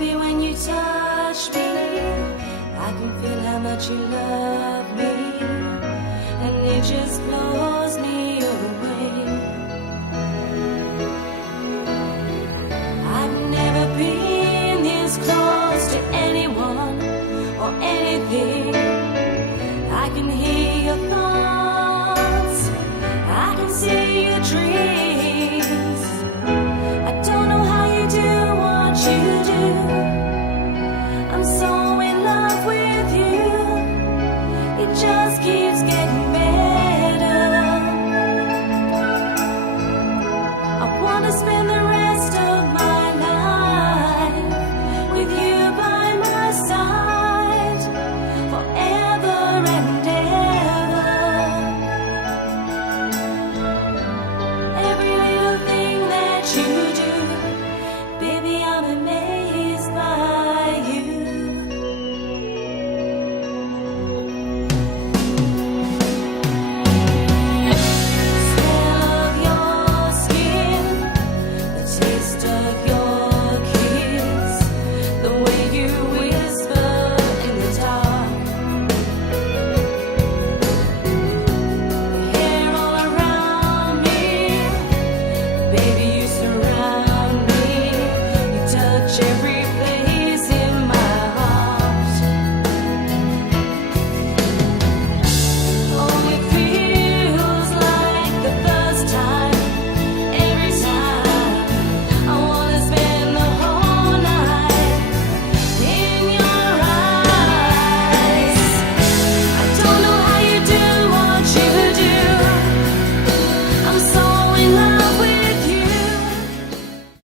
Baby, when you touch me, I can feel how much you love me, and it just blows me away. I've never been this close to anyone or anything. I can hear your thoughts